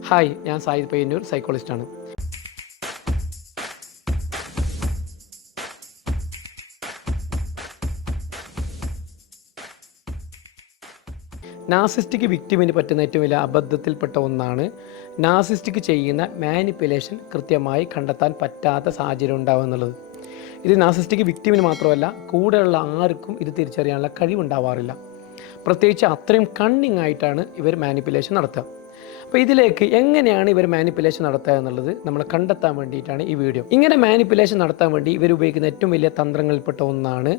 Hi ഞാൻ സായിദ് പയ്യന്നൂർ സൈക്കോളജിസ്റ്റാണ്. Narcissistic വിക്ടിമിന് പറ്റുന്ന ഏറ്റവും വലിയ അബദ്ധത്തിൽപ്പെട്ട ഒന്നാണ് നാസിസ്റ്റിക് ചെയ്യുന്ന മാനിപ്പുലേഷൻ കൃത്യമായി കണ്ടെത്താൻ പറ്റാത്ത സാഹചര്യം ഉണ്ടാവുക എന്നുള്ളത്. ഇത് നാസിസ്റ്റിക് വിക്ടിമിന് മാത്രമല്ല കൂടെയുള്ള ആർക്കും ഇത് തിരിച്ചറിയാനുള്ള കഴിവുണ്ടാവാറില്ല. പ്രത്യേകിച്ച് അത്രയും കണ്ണിങ് ആയിട്ടാണ് ഇവർ മാനിപ്പുലേഷൻ നടത്തുക. അപ്പോൾ ഇതിലേക്ക് എങ്ങനെയാണ് ഇവർ മാനിപ്പുലേഷൻ നടത്തുക എന്നുള്ളത് നമ്മൾ കണ്ടെത്താൻ വേണ്ടിയിട്ടാണ് ഈ വീഡിയോ ഇങ്ങനെ മാനിപ്പുലേഷൻ നടത്താൻ വേണ്ടി ഇവർ ഉപയോഗിക്കുന്ന ഏറ്റവും വലിയ തന്ത്രങ്ങളിൽപ്പെട്ട ഒന്നാണ്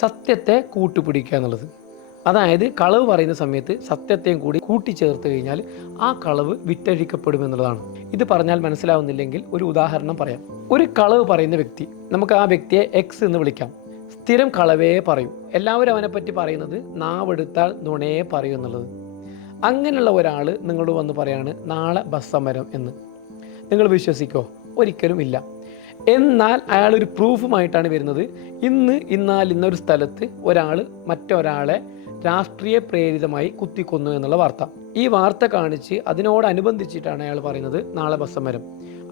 സത്യത്തെ കൂട്ടുപിടിക്കുക എന്നുള്ളത്. അതായത് കളവ് പറയുന്ന സമയത്ത് സത്യത്തെയും കൂടി കൂട്ടിച്ചേർത്ത് കഴിഞ്ഞാൽ ആ കളവ് വിറ്റഴിക്കപ്പെടുമെന്നുള്ളതാണ് ഇത് പറഞ്ഞാൽ മനസ്സിലാവുന്നില്ലെങ്കിൽ ഒരു ഉദാഹരണം പറയാം. ഒരു കളവ് പറയുന്ന വ്യക്തി നമുക്ക് ആ വ്യക്തിയെ എക്സ് എന്ന് വിളിക്കാം. സ്ഥിരം കളവേ പറയും. എല്ലാവരും അവനെപ്പറ്റി പറയുന്നത് നാവെടുത്താൽ നുണയെ പറയും എന്നുള്ളത്. അങ്ങനെയുള്ള ഒരാൾ നിങ്ങളോട് വന്ന് പറയാണ് നാളെ ബസ് സമരം എന്ന്. നിങ്ങൾ വിശ്വസിക്കോ? ഒരിക്കലും ഇല്ല. എന്നാൽ അയാൾ ഒരു പ്രൂഫുമായിട്ടാണ് വരുന്നത്. ഇന്ന് ഇന്നാൽ ഇന്നൊരു സ്ഥലത്ത് ഒരാൾ മറ്റൊരാളെ രാഷ്ട്രീയ പ്രേരിതമായി കുത്തിക്കൊന്നു എന്നുള്ള വാർത്ത. ഈ വാർത്ത കാണിച്ച് അതിനോടനുബന്ധിച്ചിട്ടാണ് അയാൾ പറയുന്നത് നാളെ ബസ് സമരം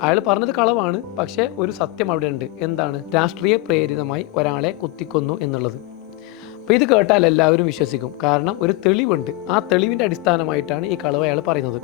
അയാൾ പറഞ്ഞത് കളവാണ് പക്ഷേ ഒരു സത്യം അവിടെ ഉണ്ട് എന്താണ്? രാഷ്ട്രീയ പ്രേരിതമായി ഒരാളെ കുത്തിക്കൊന്നു എന്നുള്ളത്. അപ്പോൾ ഇത് കേട്ടാൽ എല്ലാവരും വിശ്വസിക്കും. കാരണം ഒരു തെളിവുണ്ട്. ആ തെളിവിന്റെ അടിസ്ഥാനമായിട്ടാണ് ഈ കളവ് അയാൾ പറയുന്നത്.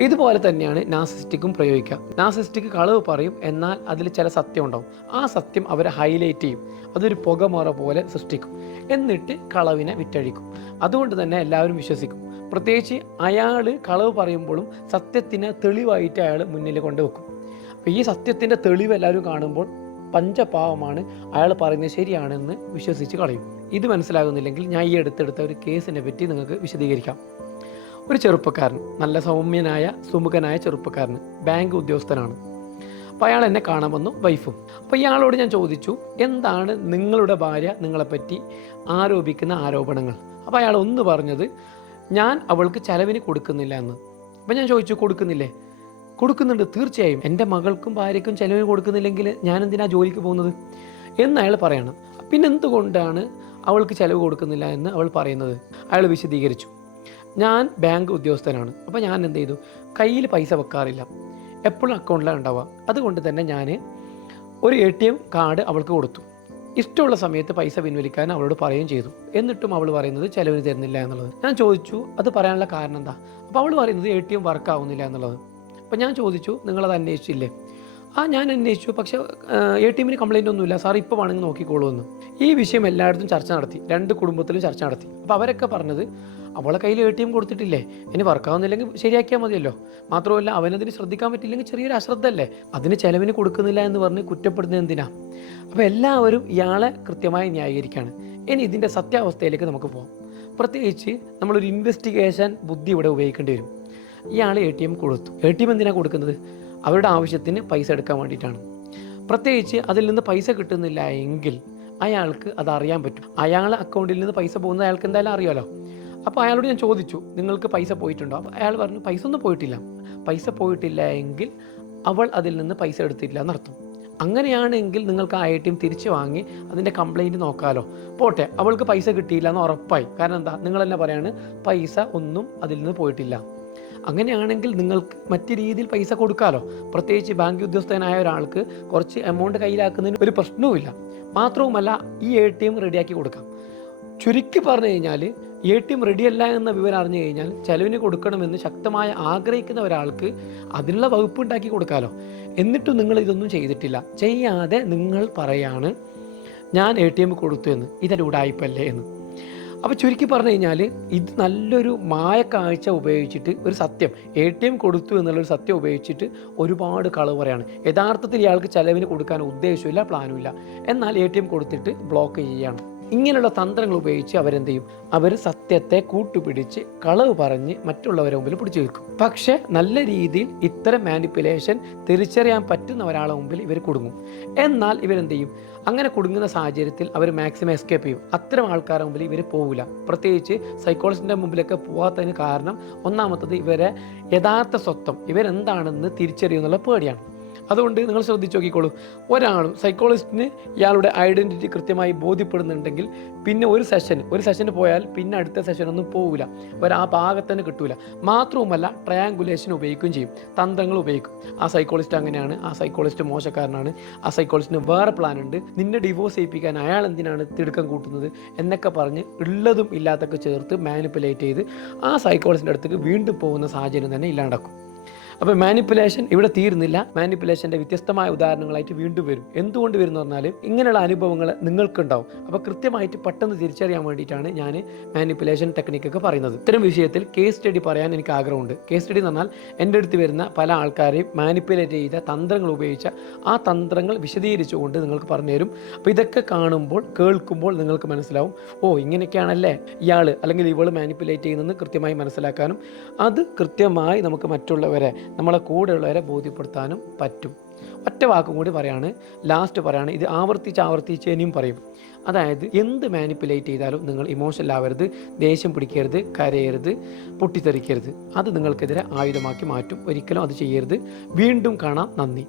ഇതുപോലെ തന്നെയാണ് നാസിസ്റ്റിക്കും പ്രയോഗിക്കുക. നാസിസ്റ്റിക് കളവ് പറയും എന്നാൽ അതിൽ ചില സത്യം ഉണ്ടാവും. ആ സത്യം അവരെ ഹൈലൈറ്റ് ചെയ്യും. അതൊരു പുകമുറ പോലെ സൃഷ്ടിക്കും. എന്നിട്ട് കളവിനെ വിറ്റഴിക്കും. അതുകൊണ്ട് തന്നെ എല്ലാവരും വിശ്വസിക്കും. പ്രത്യേകിച്ച് അയാൾ കളവ് പറയുമ്പോഴും സത്യത്തിന് തെളിവായിട്ട് അയാൾ മുന്നിൽ കൊണ്ടുവെക്കും. അപ്പോൾ ഈ സത്യത്തിന്റെ തെളിവ് എല്ലാവരും കാണുമ്പോൾ പഞ്ചപാവമാണ് അയാൾ പറയുന്നത് ശരിയാണെന്ന് വിശ്വസിച്ച് കളയും. ഇത് മനസ്സിലാകുന്നില്ലെങ്കിൽ ഞാൻ ഈ അടുത്തെടുത്ത ഒരു കേസിനെ പറ്റി നിങ്ങൾക്ക് വിശദീകരിക്കാം. ഒരു ചെറുപ്പക്കാരൻ നല്ല സൗമ്യനായ സുമുഖനായ ചെറുപ്പക്കാരൻ ബാങ്ക് ഉദ്യോഗസ്ഥനാണ്. അപ്പോൾ അയാൾ എന്നെ കാണാൻ വന്നു വൈഫും. അപ്പോൾ ഇയാളോട് ഞാൻ ചോദിച്ചു എന്താണ് നിങ്ങളുടെ ഭാര്യ നിങ്ങളെപ്പറ്റി ആരോപിക്കുന്ന ആരോപണങ്ങൾ? അപ്പോൾ അയാൾ ഒന്ന് പറഞ്ഞത് ഞാൻ അവൾക്ക് ചെലവിന് കൊടുക്കുന്നില്ല എന്ന്. അപ്പോൾ ഞാൻ ചോദിച്ചു കൊടുക്കുന്നില്ലേ? കൊടുക്കുന്നുണ്ട് തീർച്ചയായും. എന്റെ മകൾക്കും ഭാര്യയ്ക്കും ചെലവിന് കൊടുക്കുന്നില്ലെങ്കിൽ ഞാൻ എന്തിനാ ജോലിക്ക് പോകുന്നത്? എന്ന് അയാൾ പറയണം. പിന്നെ എന്തുകൊണ്ടാണ് അവൾക്ക് ചിലവ് കൊടുക്കുന്നില്ല എന്ന് അവൾ പറയുന്നത് അയാൾ വിശദീകരിച്ചു. ഞാൻ ബാങ്ക് ഉദ്യോഗസ്ഥനാണ്. അപ്പോൾ ഞാൻ എന്ത് ചെയ്തു? കയ്യിൽ പൈസ വെക്കാറില്ല. എപ്പോഴും അക്കൗണ്ടിലാണ് ഉണ്ടാവുക. അതുകൊണ്ട് തന്നെ ഞാൻ ഒരു എ ടി എം കാർഡ് അവൾക്ക് കൊടുത്തു. ഇഷ്ടമുള്ള സമയത്ത് പൈസ പിൻവലിക്കാൻ അവളോട് പറയുകയും ചെയ്തു. എന്നിട്ടും അവൾ പറയുന്നത് ചിലവിന് തരുന്നില്ല എന്നുള്ളത്. ഞാൻ ചോദിച്ചു അത് പറയാനുള്ള കാരണം എന്താ? അപ്പോൾ അവൾ പറയുന്നത് എ ടി എം വർക്ക് ആവുന്നില്ല എന്നുള്ളത്. അപ്പോൾ ഞാൻ ചോദിച്ചു നിങ്ങളത് അന്വേഷിച്ചില്ലേ? ആ ഞാൻ അന്വേഷിച്ചു. പക്ഷേ എ ടീമിന് കംപ്ലൈന്റ് ഒന്നുമില്ല. സാർ ഇപ്പോൾ വേണമെങ്കിൽ നോക്കിക്കോളൂ എന്ന് ഈ വിഷയം എല്ലായിടത്തും ചർച്ച നടത്തി. രണ്ട് കുടുംബത്തിലും ചർച്ച നടത്തി. അപ്പോൾ അവരൊക്കെ പറഞ്ഞത് അവളെ കയ്യിൽ എ ടി എം കൊടുത്തിട്ടില്ലേ? ഇനി വർക്കാവുന്നില്ലെങ്കിൽ ശരിയാക്കിയാൽ മതിയല്ലോ. മാത്രമല്ല അവനതിന് ശ്രദ്ധിക്കാൻ പറ്റില്ലെങ്കിൽ ചെറിയൊരു അശ്രദ്ധ അല്ലേ അതിന് ചിലവിന് കൊടുക്കുന്നില്ല എന്ന് പറഞ്ഞ് കുറ്റപ്പെടുന്നത് എന്തിനാ? അപ്പോൾ എല്ലാവരും ഇയാളെ കൃത്യമായി ന്യായീകരിക്കുകയാണ്. ഇനി ഇതിന്റെ സത്യാവസ്ഥയിലേക്ക് നമുക്ക് പോകാം പ്രത്യേകിച്ച് നമ്മളൊരു ഇൻവെസ്റ്റിഗേഷൻ ബുദ്ധി ഇവിടെ ഉപയോഗിക്കേണ്ടി വരും. ഇയാൾ എ ടി എം കൊടുത്തു. എ ടി എം എന്തിനാണ് കൊടുക്കുന്നത്? അവരുടെ ആവശ്യത്തിന് പൈസ എടുക്കാൻ വേണ്ടിയിട്ടാണ്. പ്രത്യേകിച്ച് അതിൽ നിന്ന് പൈസ കിട്ടുന്നില്ല എങ്കിൽ അയാൾക്ക് അത് അറിയാൻ പറ്റും. അയാളെ അക്കൗണ്ടിൽ നിന്ന് പൈസ പോകുന്നത് അയാൾക്ക് എന്തായാലും അറിയാലോ. അപ്പോൾ അയാളോട് ഞാൻ ചോദിച്ചു നിങ്ങൾക്ക് പൈസ പോയിട്ടുണ്ടോ? അപ്പോൾ അയാൾ പറഞ്ഞു പൈസ ഒന്നും പോയിട്ടില്ല. പൈസ പോയിട്ടില്ല എങ്കിൽ അവൾ അതിൽ നിന്ന് പൈസ എടുത്തില്ല എന്നർത്ഥം. അങ്ങനെയാണെങ്കിൽ നിങ്ങൾക്ക് ആ എ ടി എം തിരിച്ചു വാങ്ങി അതിന്റെ കംപ്ലൈന്റ് നോക്കാമല്ലോ പോട്ടെ അവൾക്ക് പൈസ കിട്ടിയില്ല എന്ന് ഉറപ്പായി. കാരണം എന്താ? നിങ്ങൾ തന്നെ പറയാണ് പൈസ ഒന്നും അതിൽ നിന്ന് പോയിട്ടില്ല. അങ്ങനെയാണെങ്കിൽ നിങ്ങൾക്ക് മറ്റു രീതിയിൽ പൈസ കൊടുക്കാമല്ലോ പ്രത്യേകിച്ച് ബാങ്ക് ഉദ്യോഗസ്ഥനായ ഒരാൾക്ക് കുറച്ച് എമൗണ്ട് കയ്യിലാക്കുന്നതിന് ഒരു പ്രശ്നവുമില്ല. മാത്രവുമല്ല ഈ എ ടി എം റെഡിയാക്കി കൊടുക്കാം. ചുരുക്കി പറഞ്ഞു കഴിഞ്ഞാൽ എ ടി എം റെഡിയല്ല എന്ന വിവരം അറിഞ്ഞു കഴിഞ്ഞാൽ ചെലവിന് കൊടുക്കണമെന്ന് ശക്തമായി ആഗ്രഹിക്കുന്ന ഒരാൾക്ക് അതിനുള്ള വകുപ്പ് ഉണ്ടാക്കി കൊടുക്കാമല്ലോ എന്നിട്ടും നിങ്ങൾ ഇതൊന്നും ചെയ്തിട്ടില്ല. ചെയ്യാതെ നിങ്ങൾ പറയാണ് ഞാൻ എ ടി എം കൊടുത്തു എന്ന്. ഇതൊരു ഉടായ്പല്ലേ എന്ന്. അപ്പോൾ ചുരുക്കി പറഞ്ഞു കഴിഞ്ഞാൽ ഇത് നല്ലൊരു മായക്കാഴ്ച ഉപയോഗിച്ചിട്ട് ഒരു സത്യം എ ടി എം കൊടുത്തു എന്നുള്ളൊരു സത്യം ഉപയോഗിച്ചിട്ട് ഒരുപാട് കളവ് പറയാണ് യഥാർത്ഥത്തിൽ ഇയാൾക്ക് ചിലവിന് കൊടുക്കാൻ ഉദ്ദേശമില്ല പ്ലാനും ഇല്ല എന്നാൽ എ ടി എം കൊടുത്തിട്ട് ബ്ലോക്ക് ചെയ്യുകയാണ്. ഇങ്ങനെയുള്ള തന്ത്രങ്ങൾ ഉപയോഗിച്ച് അവരെന്ത് ചെയ്യും അവർ സത്യത്തെ കൂട്ടുപിടിച്ച് കളവ് പറഞ്ഞ് മറ്റുള്ളവരെ മുമ്പിൽ പിടിച്ചു നിൽക്കും. പക്ഷേ നല്ല രീതിയിൽ ഇത്തരം മാനിപ്പുലേഷൻ തിരിച്ചറിയാൻ പറ്റുന്ന ഒരാളെ മുമ്പിൽ ഇവർ കുടുങ്ങും. എന്നാൽ ഇവരെന്ത് ചെയ്യും അങ്ങനെ കുടുങ്ങുന്ന സാഹചര്യത്തിൽ അവർ മാക്സിമം എസ്കേപ്പ് ചെയ്യും. അത്തരം ആൾക്കാരുടെ മുമ്പിൽ ഇവർ പോവില്ല പ്രത്യേകിച്ച് സൈക്കോളജിസ്റ്റിന്റെ മുമ്പിലൊക്കെ പോകാത്തതിന് കാരണം ഒന്നാമത്തത് ഇവരെ യഥാർത്ഥ സ്വത്വം ഇവരെന്താണെന്ന് തിരിച്ചറിയുന്നുള്ള പേടിയാണ്. അതുകൊണ്ട് നിങ്ങൾ ശ്രദ്ധിച്ച് നോക്കിക്കോളൂ. ഒരാളും സൈക്കോളജിസ്റ്റിന് ഇയാളുടെ ഐഡന്റിറ്റി കൃത്യമായി ബോധ്യപ്പെടുന്നുണ്ടെങ്കിൽ പിന്നെ ഒരു സെഷൻ ഒരു സെഷന് പോയാൽ പിന്നെ അടുത്ത സെഷനൊന്നും പോകില്ല അവർ ആ ഭാഗത്തന്നെ കിട്ടൂല. മാത്രവുമല്ല ട്രയാങ്കുലേഷൻ ഉപയോഗിക്കുകയും ചെയ്യും. തന്ത്രങ്ങൾ ഉപയോഗിക്കും. ആ സൈക്കോളജിസ്റ്റ് അങ്ങനെയാണ് ആ സൈക്കോളജിസ്റ്റ് മോശക്കാരനാണ് ആ സൈക്കോളജിസ്റ്റിന് വേറെ പ്ലാൻ ഉണ്ട്. നിന്നെ ഡിവോഴ്സ് ചെയ്യിപ്പിക്കാൻ അയാൾ എന്തിനാണ് തിടുക്കം കൂട്ടുന്നത് എന്നൊക്കെ പറഞ്ഞ് ഉള്ളതും ഇല്ലാത്തൊക്കെ ചേർത്ത് മാനിപ്പുലേറ്റ് ചെയ്ത് ആ സൈക്കോളജിന്റെ അടുത്തേക്ക് വീണ്ടും പോകുന്ന സാഹചര്യം തന്നെ ഇല്ലാണ്ടാക്കും. അപ്പോൾ മാനിപ്പുലേഷൻ ഇവിടെ തീരുന്നില്ല. മാനിപ്പുലേഷന്റെ വ്യത്യസ്തമായ ഉദാഹരണങ്ങളായിട്ട് വീണ്ടും വരും. എന്തുകൊണ്ട് വരും എന്ന് പറഞ്ഞാൽ ഇങ്ങനെയുള്ള അനുഭവങ്ങൾ നിങ്ങൾക്കുണ്ടാവും. അപ്പോൾ കൃത്യമായിട്ട് പെട്ടെന്ന് തിരിച്ചറിയാൻ വേണ്ടിയിട്ടാണ് ഞാൻ മാനിപ്പുലേഷൻ ടെക്നിക്കൊക്കെ പറയുന്നത്. ഇത്തരം വിഷയത്തിൽ കേസ് സ്റ്റഡി പറയാൻ എനിക്ക് ആഗ്രഹമുണ്ട്. കേസ് സ്റ്റഡി എന്ന് പറഞ്ഞാൽ എന്റെ അടുത്ത് വരുന്ന പല ആൾക്കാരെയും മാനിപ്പുലേറ്റ് ചെയ്ത തന്ത്രങ്ങൾ ഉപയോഗിച്ച ആ തന്ത്രങ്ങൾ വിശദീകരിച്ചുകൊണ്ട് നിങ്ങൾക്ക് പറഞ്ഞുതരും അപ്പോൾ ഇതൊക്കെ കാണുമ്പോൾ കേൾക്കുമ്പോൾ നിങ്ങൾക്ക് മനസ്സിലാവും. ഓ ഇങ്ങനെയൊക്കെയാണല്ലേ? ഇയാൾ അല്ലെങ്കിൽ ഇവൾ മാനിപ്പുലേറ്റ് ചെയ്യുന്നതെന്ന് കൃത്യമായി മനസ്സിലാക്കാനും അത് കൃത്യമായി നമുക്ക് മറ്റുള്ളവരെ നമ്മളെ കൂടെയുള്ളവരെ ബോധ്യപ്പെടുത്താനും പറ്റും. ഒറ്റ വാക്കും കൂടി പറയാണ് ലാസ്റ്റ് പറയാണ് ഇത് ആവർത്തിച്ച് ആവർത്തിച്ച് ഇനിയും പറയും. അതായത് എന്ത് മാനിപ്പുലേറ്റ് ചെയ്താലും നിങ്ങൾ ഇമോഷണൽ ആവരുത് ദേഷ്യം പിടിക്കരുത് കരയരുത് പൊട്ടിത്തെറിക്കരുത്. അത് നിങ്ങൾക്കെതിരെ ആയുധമാക്കി മാറ്റും. ഒരിക്കലും അത് ചെയ്യരുത്. വീണ്ടും കാണാം. നന്ദി.